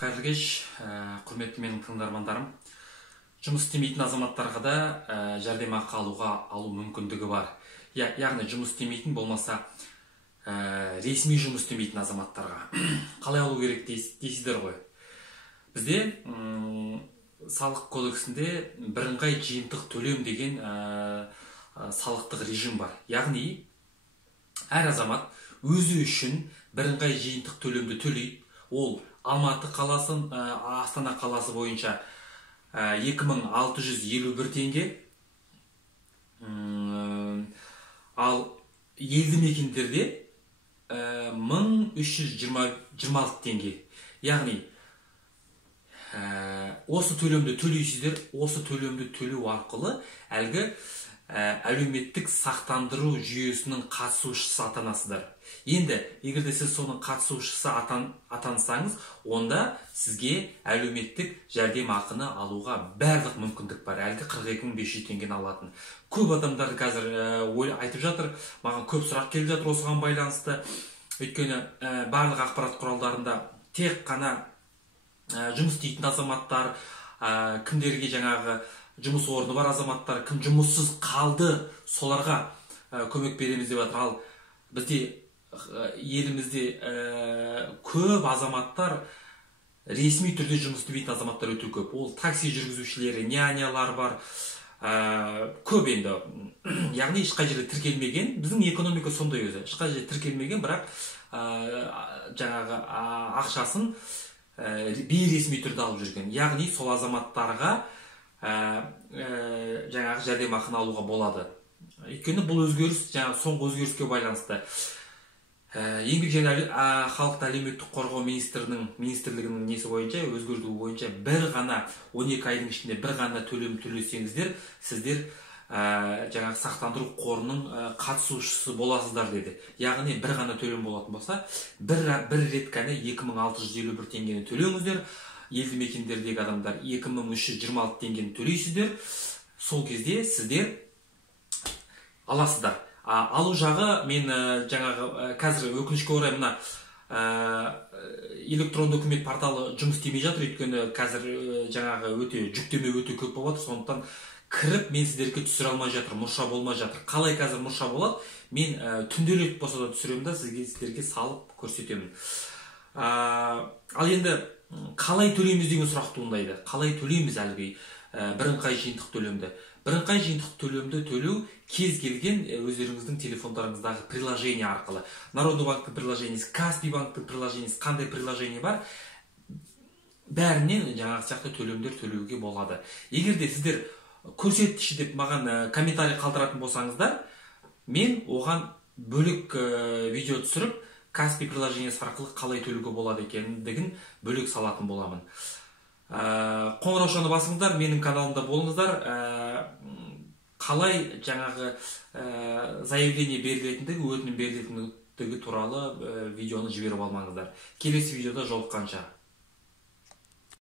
Қайырлы кеш, құрметті менің тыңдармандарым. Жұмыс істемейтін азаматтарға да жәрдемақы алу мүмкіндігі бар. Яғни жұмыс істемейтін болмаса ресми жұмыс істемейтін азаматтарға қалай алу керек дейсіздер ғой. Бізде салық кодексінде бірыңғай жиынтық төлем деген салықтық режим бар. Яғни әр азамат өзі үшін бірыңғай жиынтық төлемді төлейді. Ол Алматы қаласы, Астана қаласы бойынша 2651 теңге, ал елді мекендерде 1326 теңге. Яғни осы төлемді төлейсіздер, осы төлемді төлеу арқылы әлгі әлеуметтік сақтандыру жүйесінің қатысушысы атанасыздар. Енді, егерде сіз соның қатысушысы атансаңыз, онда сізге әлеуметтік жәрдемақыны алуға барлық мүмкіндік бар. Әлгі 42.500 теңгені алатын. Көп адамдар қазір айтып жатыр, маған көп сұрақ келіп жатыр осыған байланысты. Өйткені барлық ақпарат құралдарында тек қана жұмыс істейтін азаматтар, кімдерге жаңағы жұмыс орны бар азаматтар, кім жұмыссыз қалды, соларға көмек береміз деп жатыр. Ал бізде елімізде көп азаматтар, ресми түрде жұмыс істемейтін азаматтар өте көп. Ол такси жүргізушілері, нянялар бар, көп енді. Яғни ешқай жерде тіркелмеген, біздің экономика сондай өзі. Ешқай жерде тіркелмеген, бірақ жаңағы ақшасын бейресми түрде алып жүрген. Яғни сол азаматтарға жаңағы жәрдемақыны алуға болады. Өйткені бұл өзгеріс соңғы өзгеріске байланысты. Еңбек және халықты әлеуметтік қорғау министрлігінің несі бойынша, өзгертуі бойынша бір ғана 12 айдың ішінде бір ғана төлем төлесеңіздер, сіздер жаңағы сақтандыру қорының қатысушысы боласыздар деді. Яғни бір ғана төлем болатын болса, бір рет қана 2651 теңгені төлеңіздер. Елді мекендердегі адамдар 2326 теңгені төлейсіздер. Сол кезде сіздер аласыздар. Алу жағы, мен жаңағы қазір өкінішке орай мына электронды үкімет порталы жұмыс істемей жатыр. Өйткені қазір жаңағы жүктеме өте көп болып жатыр. Сондықтан кіріп мен сіздерге түсіре алмай жатыр, мұрша болмай жатыр. Қалай қазір мұрша болады? Мен түнделетіп болса да түсіремін да сіздерге салып көрсетемін. Ал енді қалай төлейміз деген сұрақ туындайды. Қалай төлейміз әлгі бірыңғай жиынтық төлемді? Бірыңғай жиынтық төлемді төлеу кез келген өздеріңіздің телефондарыңыздағы приложение арқылы. Народный банктың приложениесі, Каспий банктың приложениесі, қандай приложение бар, бәрінен жаңағы сияқты төлемдер төлеуге болады. Егерде сіздер көрсетші деп маған комментарий қалдыратын болсаңыздар, мен оған бөлек видео түсіріп, Каспий приложениесі арқылы қалай төлеуге болады екендігін бөлек салатын боламын. Қоңыраушаны басыңыздар, менің каналымда болыңыздар. Қалай жаңағы заявление берілетіндігі, өтінім берілетіндігі туралы видеоны жіберіп алмаңыздар. Келесі видеода жолыққанша.